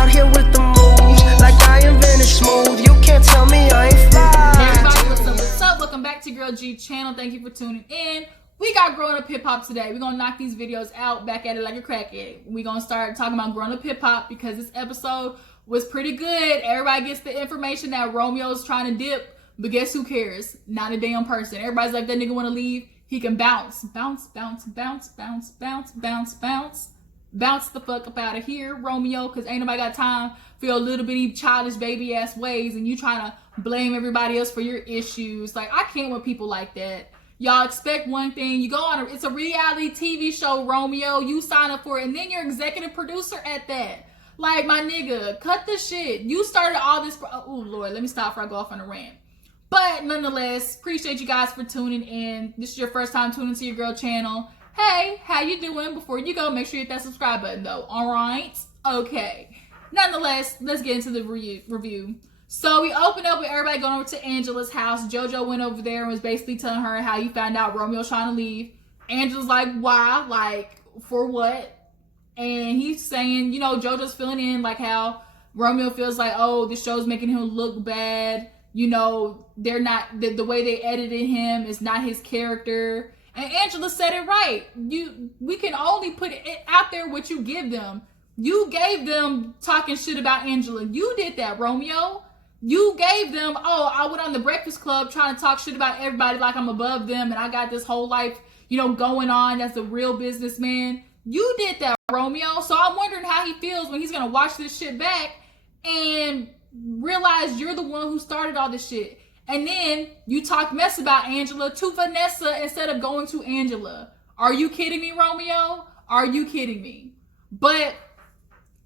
out here with the moves, like I invented smooth. You can't tell me I ain't fly. Hey everybody, what's up? Welcome back to Girl G channel. Thank you for tuning in. We got growing up hip hop today. We're gonna knock these videos out, back at it like a crackhead. We're gonna start talking about growing up hip hop because this episode was pretty good. Everybody gets the information that Romeo's trying to dip, but guess who cares? Not a damn person. Everybody's like, that nigga wanna leave. He can bounce, bounce, bounce, bounce, bounce, bounce, bounce, bounce. Bounce the fuck up out of here, Romeo, because ain't nobody got time for your little bitty childish baby ass ways and you trying to blame everybody else for your issues. Like, I can't with people like that. Y'all expect one thing, you go on, it's a reality TV show, Romeo, you sign up for it, and then you're executive producer at that. Like, my nigga, cut the shit. You started all this, oh Lord, let me stop before I go off on a rant. But nonetheless, appreciate you guys for tuning in. This is your first time tuning to your girl channel. Hey, how you doing? Before you go, make sure you hit that subscribe button though. Alright? Okay. Nonetheless, let's get into the review. So we opened up with everybody going over to Angela's house. JoJo went over there and was basically telling her how you found out Romeo's trying to leave. Angela's like, why? Like, for what? And he's saying, you know, JoJo's filling in like how Romeo feels like, oh, this show's making him look bad. You know, they're not, the way they edited him is not his character. And Angela said it right. We can only put it out there what you give them. You gave them talking shit about Angela. You did that, Romeo. You gave them, oh, I went on the Breakfast Club trying to talk shit about everybody like I'm above them and I got this whole life, you know, going on as a real businessman. You did that, Romeo. So I'm wondering how he feels when he's going to watch this shit back and realize you're the one who started all this shit. And then you talk mess about Angela to Vanessa instead of going to Angela. Are you kidding me, Romeo? Are you kidding me? But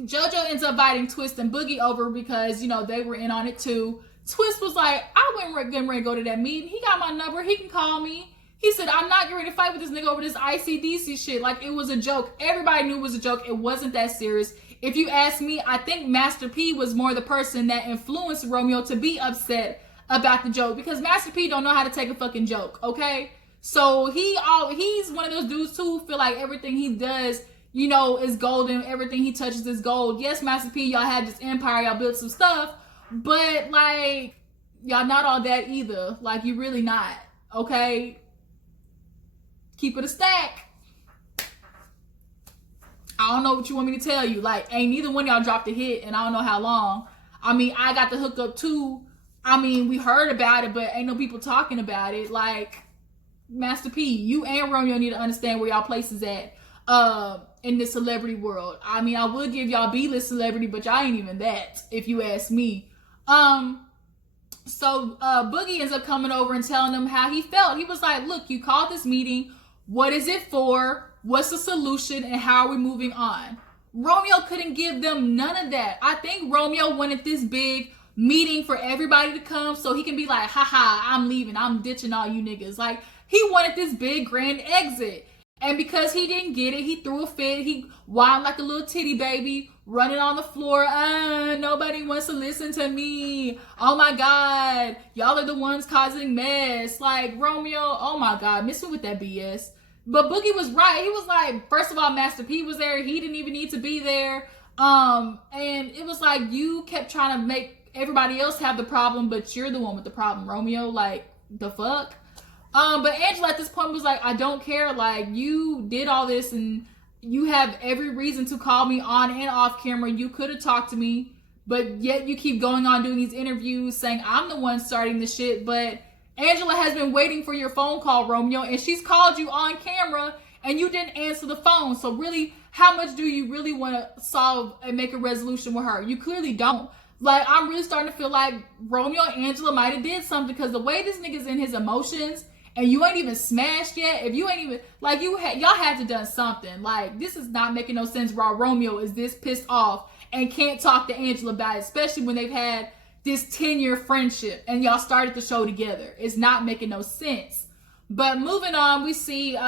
JoJo ends up inviting Twist and Boogie over because, you know, they were in on it too. Twist was like, I wasn't getting ready to go to that meeting. He got my number. He can call me. He said, I'm not getting ready to fight with this nigga over this ICDC shit. Like, it was a joke. Everybody knew it was a joke. It wasn't that serious. If you ask me, I think Master P was more the person that influenced Romeo to be upset about the joke because Master P don't know how to take a fucking joke, okay? So he's one of those dudes too who feel like everything he does, you know, is golden. Everything he touches is gold. Yes, Master P, y'all had this empire, y'all built some stuff, but like, y'all not all that either. Like, you really not, okay? Keep it a stack. I don't know what you want me to tell you. Like, ain't neither one of y'all dropped a hit and I don't know how long. I mean, I got the hookup too. I mean, we heard about it, but ain't no people talking about it. Like, Master P, you and Romeo need to understand where y'all places at in this celebrity world. I mean, I would give y'all B-list celebrity, but y'all ain't even that, if you ask me. So Boogie ends up coming over and telling them how he felt. He was like, look, you called this meeting. What is it for? What's the solution? And how are we moving on? Romeo couldn't give them none of that. I think Romeo wanted this big meeting for everybody to come so he can be like, haha, I'm leaving, I'm ditching all you niggas. Like, he wanted this big grand exit, and because he didn't get it, he threw a fit. He whined like a little titty baby running on the floor. Nobody wants to listen to me. Oh my god, y'all are the ones causing mess. Like, Romeo, oh my god, miss me with that BS. But Boogie was right. He was like, first of all, Master P was there. He didn't even need to be there. And it was like, you kept trying to make everybody else have the problem, but you're the one with the problem, Romeo. Like, the fuck? But Angela at this point was like, I don't care. Like, you did all this and you have every reason to call me on and off camera. You could have talked to me, but yet you keep going on doing these interviews saying I'm the one starting the shit. But Angela has been waiting for your phone call, Romeo, and she's called you on camera and you didn't answer the phone. So really, how much do you really want to solve and make a resolution with her? You clearly don't. Like, I'm really starting to feel like Romeo and Angela might have did something because the way this nigga's in his emotions and you ain't even smashed yet, if you ain't even, like, y'all had to done something. Like, this is not making no sense while Romeo is this pissed off and can't talk to Angela about it, especially when they've had this 10-year friendship and y'all started the show together. It's not making no sense. But moving on, we see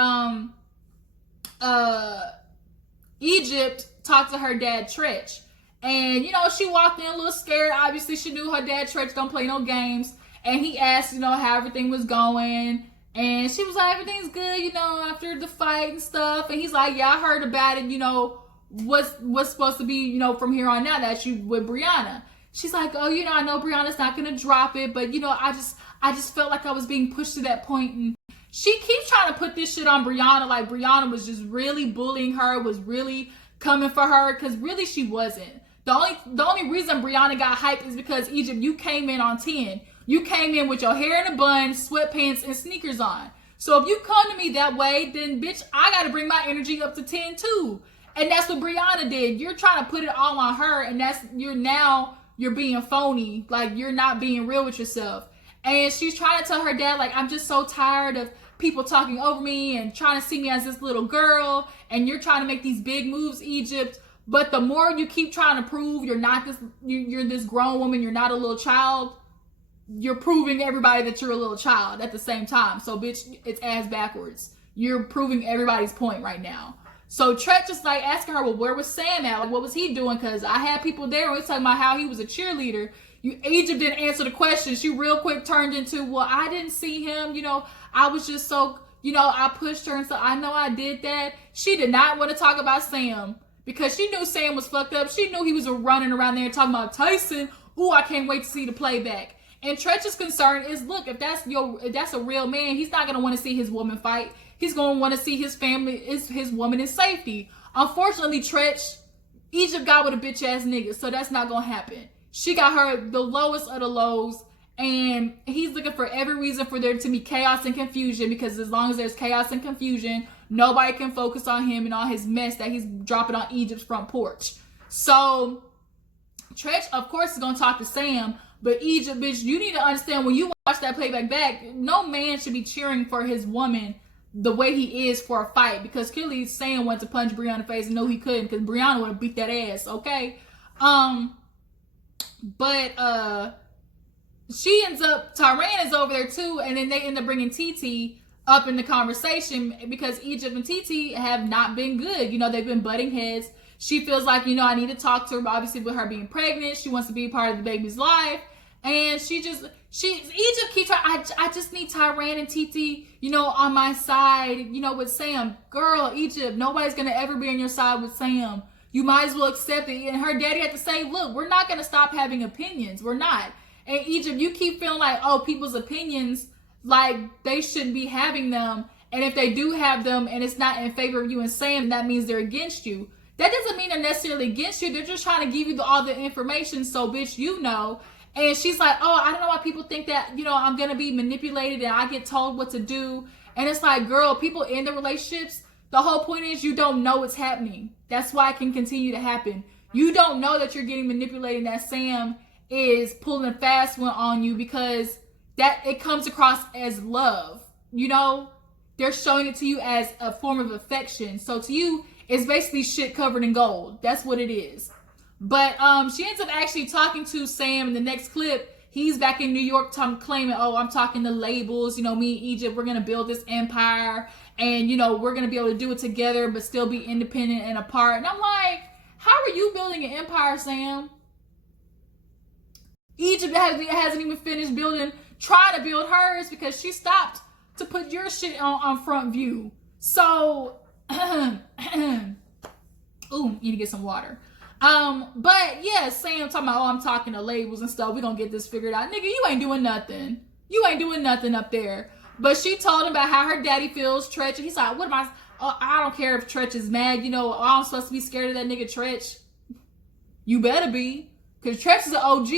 Egypt talk to her dad, Treach. And, you know, she walked in a little scared. Obviously, she knew her dad, Treach, don't play no games. And he asked, you know, how everything was going. And she was like, everything's good, you know, after the fight and stuff. And he's like, yeah, I heard about it, you know, what's supposed to be, you know, from here on out that you with Brianna. She's like, oh, you know, I know Brianna's not gonna drop it, but you know, I just felt like I was being pushed to that point, and she keeps trying to put this shit on Brianna, like Brianna was just really bullying her, was really coming for her, because really she wasn't. The only reason Brianna got hyped is because Egypt, you came in on 10. You came in with your hair in a bun, sweatpants, and sneakers on. So if you come to me that way, then bitch, I gotta bring my energy up to 10 too. And that's what Brianna did. You're trying to put it all on her, and you're being phony. Like, you're not being real with yourself. And she's trying to tell her dad, like, I'm just so tired of people talking over me and trying to see me as this little girl, and you're trying to make these big moves, Egypt. But the more you keep trying to prove you're this grown woman, you're not a little child, you're proving everybody that you're a little child at the same time. So bitch, it's ass backwards. You're proving everybody's point right now. So Treach is like asking her, well, where was Sam at? Like, what was he doing? Because I had people there and we talking about how he was a cheerleader. Egypt didn't answer the question. She real quick turned into, well, I didn't see him. You know, I was just so, you know, I pushed her and so I know I did that. She did not want to talk about Sam because she knew Sam was fucked up. She knew he was running around there talking about Tyson. Ooh, I can't wait to see the playback. And Treach's concern is, look, if that's a real man, he's not going to want to see his woman fight. He's going to want to see his family, his woman in safety. Unfortunately, Treach, Egypt got with a bitch ass nigga, so that's not going to happen. She got her the lowest of the lows, and he's looking for every reason for there to be chaos and confusion, because as long as there's chaos and confusion, nobody can focus on him and all his mess that he's dropping on Egypt's front porch. So Treach, of course, is going to talk to Sam, but Egypt, bitch, you need to understand, when you watch that playback back, no man should be cheering for his woman the way he is for a fight, because clearly Sam went to punch Brianna in the face and no he couldn't, because Brianna would have beat that ass, okay? But she ends up, Tyran is over there too, and then they end up bringing teetee up in the conversation because Egypt and teetee have not been good. You know, they've been butting heads. She feels like, you know, I need to talk to her, obviously with her being pregnant. She wants to be a part of the baby's life. And Egypt keeps trying, I just need Tyran and teetee, you know, on my side, you know, with Sam. Girl, Egypt, nobody's going to ever be on your side with Sam. You might as well accept it. And her daddy had to say, look, we're not going to stop having opinions. We're not. And Egypt, you keep feeling like, oh, people's opinions, like they shouldn't be having them. And if they do have them and it's not in favor of you and Sam, that means they're against you. That doesn't mean they're necessarily against you. They're just trying to give you all the information so, bitch, you know. And she's like, oh, I don't know why people think that, you know, I'm going to be manipulated and I get told what to do. And it's like, girl, people in the relationships, the whole point is you don't know what's happening. That's why it can continue to happen. You don't know that you're getting manipulated, that Sam is pulling a fast one on you, because that it comes across as love. You know, they're showing it to you as a form of affection. So to you, it's basically shit covered in gold. That's what it is. But she ends up actually talking to Sam in the next clip. He's back in New York claiming, oh, I'm talking to labels. You know, me and Egypt, we're going to build this empire. And, you know, we're going to be able to do it together, but still be independent and apart. And I'm like, how are you building an empire, Sam? Egypt hasn't even finished trying to build hers, because she stopped to put your shit on front view. So, ooh, need to get some water. But yeah, Sam talking about, oh, I'm talking to labels and stuff. We're going to get this figured out. Nigga, you ain't doing nothing. You ain't doing nothing up there. But she told him about how her daddy feels, Treach. And he's like, what am I? Oh, I don't care if Treach is mad. You know, I'm supposed to be scared of that nigga Treach. You better be. Because Treach is an OG.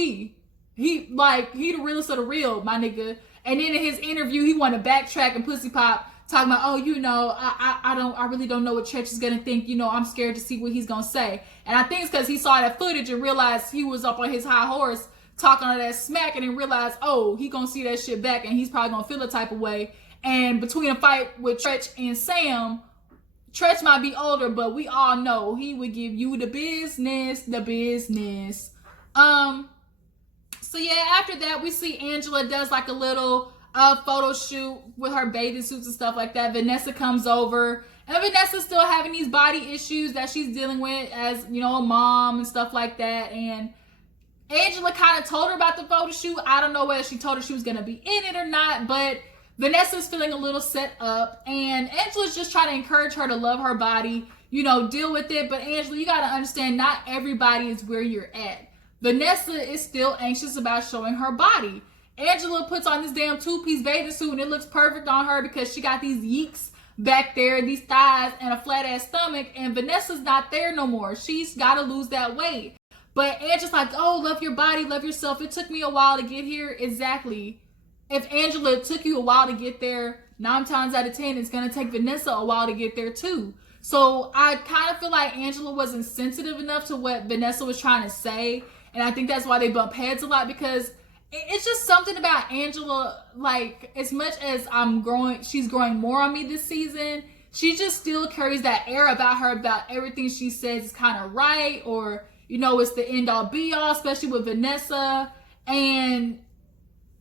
He the realest of the real, my nigga. And then in his interview, he wanted to backtrack and pussy pop, talking about, oh, you know, I really don't know what Treach is going to think. You know, I'm scared to see what he's going to say. And I think it's because he saw that footage and realized he was up on his high horse talking all that smack, and then realized, oh, he going to see that shit back and he's probably going to feel a type of way. And between a fight with Treach and Sam, Treach might be older, but we all know he would give you the business. So yeah, after that, we see Angela does like a little photo shoot with her bathing suits and stuff like that. Vanessa comes over, and Vanessa's still having these body issues that she's dealing with as, you know, a mom and stuff like that. And Angela kind of told her about the photo shoot. I don't know whether she told her she was going to be in it or not, but Vanessa's feeling a little set up, and Angela's just trying to encourage her to love her body. deal with it. But Angela, you got to understand, not everybody is where you're at. Vanessa is still anxious about showing her body. Angela puts on this damn two-piece bathing suit and it looks perfect on her because she got these yeeks back there, these thighs, and a flat-ass stomach, and Vanessa's not there no more. She's got to lose that weight. But Angela's like, oh, love your body, love yourself. It took me a while to get here. Exactly. If Angela, it took you a while to get there, 9 times out of 10, it's going to take Vanessa a while to get there too. So I kind of feel like Angela wasn't sensitive enough to what Vanessa was trying to say, and I think that's why they bump heads a lot, because it's just something about Angela, like, as much as she's growing more on me this season, she just still carries that air about her, about everything she says is kind of right, or, it's the end all be all, especially with Vanessa. And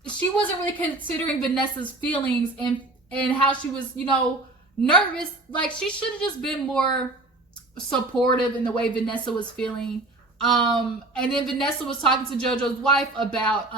she wasn't really considering Vanessa's feelings and how she was, nervous. Like, she should have just been more supportive in the way Vanessa was feeling. And then Vanessa was talking to JoJo's wife about,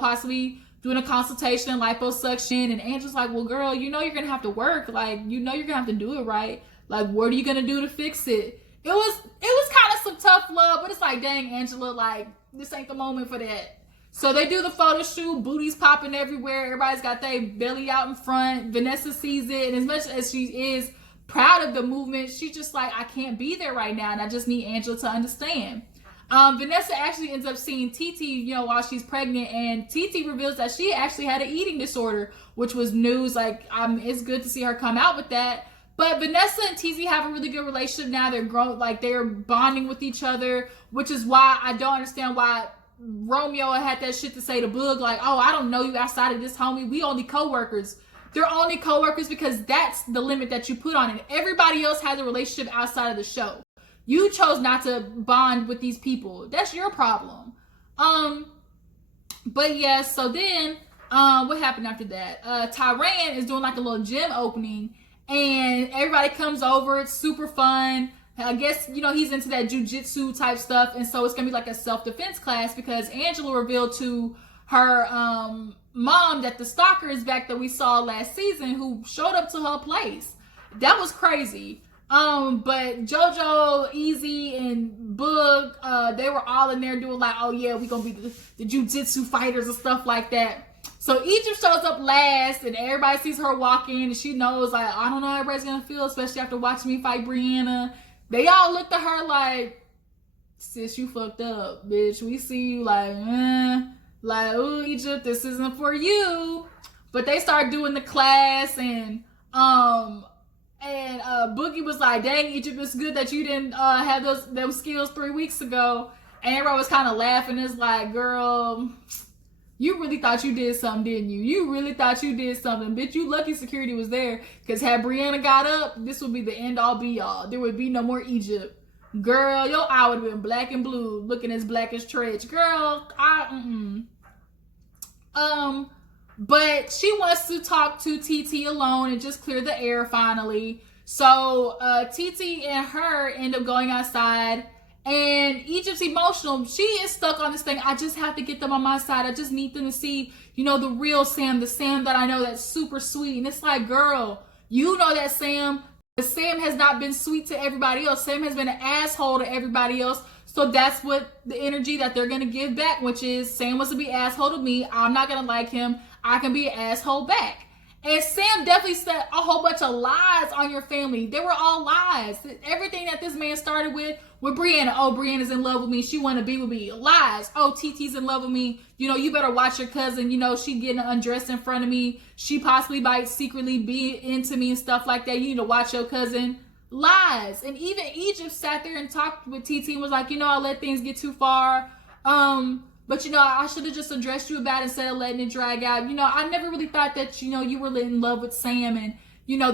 possibly doing a consultation and liposuction. And Angela's like, well, girl, you're going to have to work. Like, you're going to have to do it right. Like, what are you going to do to fix it? It was kind of some tough love, but it's like, dang, Angela, like, this ain't the moment for that. So they do the photo shoot, booties popping everywhere. Everybody's got their belly out in front. Vanessa sees it. And as much as she is proud of the movement, she's just like, I can't be there right now. And I just need Angela to understand. Vanessa actually ends up seeing teetee, while she's pregnant, and teetee reveals that she actually had an eating disorder, which was news. Like, it's good to see her come out with that. But Vanessa and teetee have a really good relationship now. They're grown, like, they're bonding with each other, which is why I don't understand why Romeo had that shit to say to Boog, like, oh, I don't know you outside of this, homie. We only co-workers. They're only co-workers because that's the limit that you put on it. Everybody else has a relationship outside of the show. You chose not to bond with these people. That's your problem. But yeah, so then, what happened after that? Tyran is doing like a little gym opening, and everybody comes over. It's super fun. I guess, he's into that jujitsu type stuff, and so it's gonna be like a self-defense class because Angela revealed to her mom that the stalker is back that we saw last season, who showed up to her place. That was crazy. But JoJo, Easy, and Boog, they were all in there doing like, oh yeah, we gonna be the jujitsu fighters and stuff like that. So Egypt shows up last, and everybody sees her walk in, and she knows, like, I don't know how everybody's gonna feel, especially after watching me fight Brianna. They all looked at her like, sis, you fucked up, bitch. We see you like, oh, Egypt, this isn't for you. But they start doing the class, and Boogie was like, dang, Egypt, it's good that you didn't have those skills 3 weeks ago. And everybody was kind of laughing. It's like, girl, you really thought you did something, didn't you? You really thought you did something. Bitch, you lucky security was there. Because had Brianna got up, this would be the end all be all. There would be no more Egypt. Girl, your eye would have been black and blue, looking as black as Treach. Girl, but she wants to talk to teetee alone and just clear the air finally. So teetee and her end up going outside, and Egypt's emotional. She is stuck on this thing. I just have to get them on my side. I just need them to see, the real Sam, the Sam that I know that's super sweet. And it's like, girl, you know that Sam. But Sam has not been sweet to everybody else. Sam has been an asshole to everybody else. So that's what the energy that they're going to give back, which is Sam wants to be asshole to me. I'm not going to like him. I can be an asshole back. And Sam definitely said a whole bunch of lies on your family. They were all lies. Everything that this man started with Brianna. Oh, Brianna's in love with me. She want to be with me. Lies. Oh, TT's in love with me. You better watch your cousin. She getting undressed in front of me. She possibly might secretly be into me and stuff like that. You need to watch your cousin. Lies. And even Egypt sat there and talked with TT and was like, I let things get too far. But, I should have just addressed you about it instead of letting it drag out. I never really thought that, you were in love with Sam and,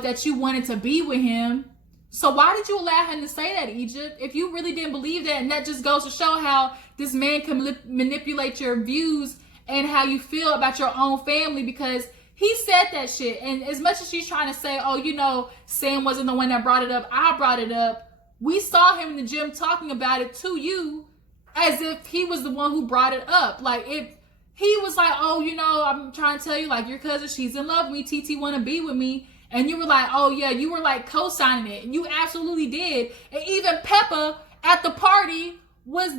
that you wanted to be with him. So why did you allow him to say that, Egypt? If you really didn't believe that, and that just goes to show how this man can manipulate your views and how you feel about your own family, because he said that shit. And as much as she's trying to say, oh, Sam wasn't the one that brought it up, I brought it up. We saw him in the gym talking about it to you, as if he was the one who brought it up. Like, if he was like, oh, I'm trying to tell you, like, your cousin, she's in love with me, TT want to be with me. and you were like, oh yeah, you were like co-signing it. You absolutely did. And even Peppa at the party was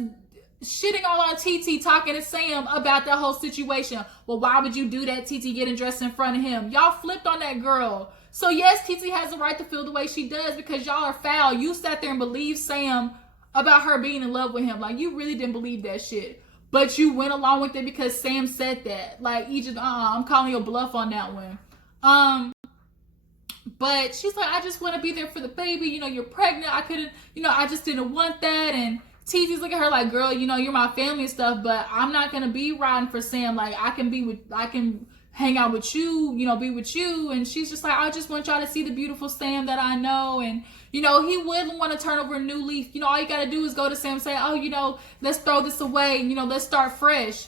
shitting all on TT, talking to Sam about that whole situation. Well, why would you do that, TT, getting dressed in front of him? Y'all flipped on that girl. So yes, TT has the right to feel the way she does because y'all are foul. You sat there and believed Sam about her being in love with him. Like, you really didn't believe that shit. But you went along with it because Sam said that. Like, Egypt, I'm calling your bluff on that one. But she's like, I just want to be there for the baby. You know, you're pregnant. I couldn't, you know, I just didn't want that. And TT's looking at her like, girl, you know, you're my family and stuff, but I'm not going to be riding for Sam. Like, I can hang out with you, you know, be with you. And she's just like, I just want y'all to see the beautiful Sam that I know. And, you know, he wouldn't want to turn over a new leaf. You know, all you got to do is go to Sam and say, oh, you know, let's throw this away. And, you know, let's start fresh.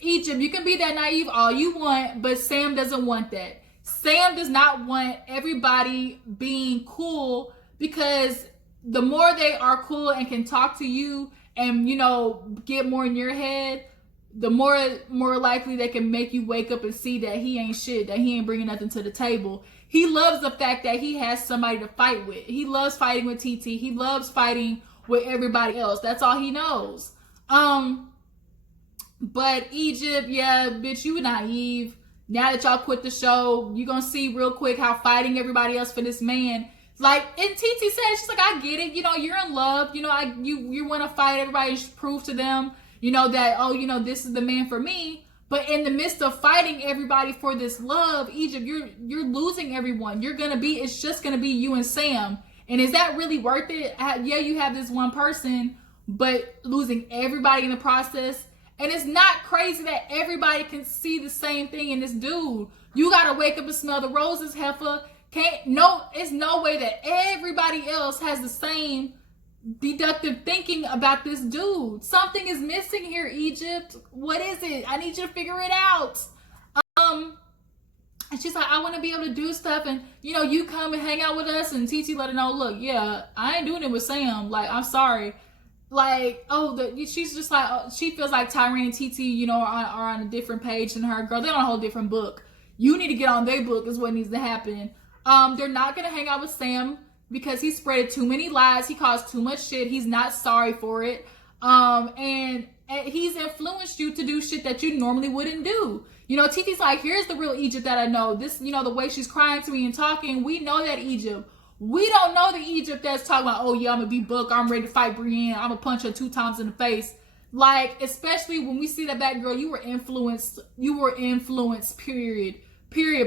Egypt, you can be that naive all you want, but Sam doesn't want that. Sam does not want everybody being cool, because the more they are cool and can talk to you and, you know, get more in your head, the more likely they can make you wake up and see that he ain't shit, that he ain't bringing nothing to the table. He loves the fact that he has somebody to fight with. He loves fighting with TT. He loves fighting with everybody else. That's all he knows. But Egypt, yeah, bitch, you naive. Now that y'all quit the show, you're gonna see real quick how fighting everybody else for this man. Like, and TT said, she's like, I get it. You know, you're in love. You know, you want to fight everybody, prove to them, you know, that, oh, you know, this is the man for me. But in the midst of fighting everybody for this love, Egypt, you're losing everyone. It's just gonna be you and Sam. And is that really worth it? Yeah, you have this one person, but losing everybody in the process. And it's not crazy that everybody can see the same thing in this dude. You gotta wake up and smell the roses, heifer. It's no way that everybody else has the same deductive thinking about this dude. Something is missing here, Egypt. What is it? I need you to figure it out. And she's like, I want to be able to do stuff, and you know, you come and hang out with us. And TT let her know, look, yeah, I ain't doing it with Sam. Like, I'm sorry. Like, she's just like, she feels like Tyran and TT, you know, are on a different page than her. Girl, they're on a whole different book. You need to get on their book is what needs to happen. They're not gonna hang out with Sam because he spread too many lies. He caused too much shit. He's not sorry for it. And he's influenced you to do shit that you normally wouldn't do. You know, TT's like, here's the real Egypt that I know. This, you know, the way she's crying to me and talking, we know that Egypt. We don't know the Egypt that's talking about, oh yeah, I'm gonna be booked, I'm ready to fight Brienne, I'm gonna punch her 2 times in the face. Like, especially when we see that back girl, you were influenced, period,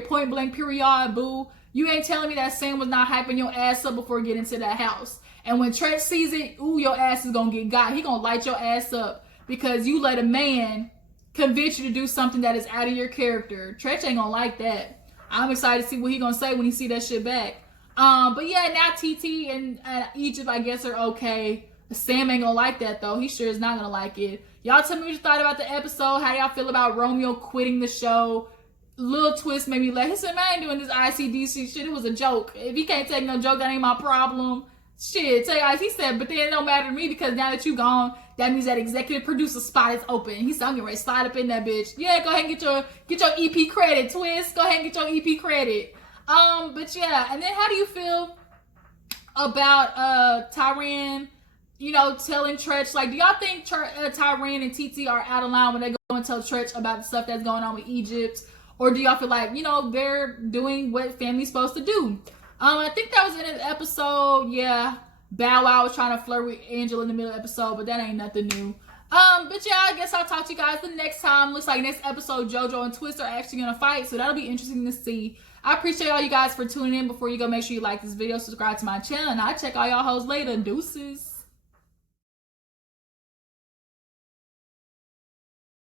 point blank, period, boo. You ain't telling me that Sam was not hyping your ass up before getting to that house. And when Treach sees it, ooh, your ass is gonna get got. He gonna light your ass up because you let a man convince you to do something that is out of your character. Treach ain't gonna like that. I'm excited to see what he gonna say when he see that shit back. But yeah, now TT and Egypt, I guess, are okay. Sam ain't gonna like that though. He sure is not gonna like it. Y'all tell me what you thought about the episode. How y'all feel about Romeo quitting the show? Little twist made me laugh. He said, man, I ain't doing this ICDC shit. It was a joke. If he can't take no joke, that ain't my problem. Shit, tell you guys, he said, but then it don't matter to me because now that you gone, that means that executive producer spot is open. He said, I'm getting ready to slide up in that bitch. Yeah, go ahead and get your EP credit, twist. Go ahead and get your EP credit. But yeah, and then how do you feel about Tyran, you know, telling Treach, like, do y'all think Tyran and TT are out of line when they go and tell Treach about the stuff that's going on with Egypt? Or do y'all feel like, you know, they're doing what family's supposed to do? I think that was in an episode, yeah. Bow Wow was trying to flirt with Angel in the middle of the episode, but that ain't nothing new. But yeah, I guess I'll talk to you guys the next time. Looks like next episode, JoJo and Twist are actually gonna fight, so that'll be interesting to see. I appreciate all you guys for tuning in. Before you go, make sure you like this video, subscribe to my channel, and I'll check all y'all hoes later. Deuces.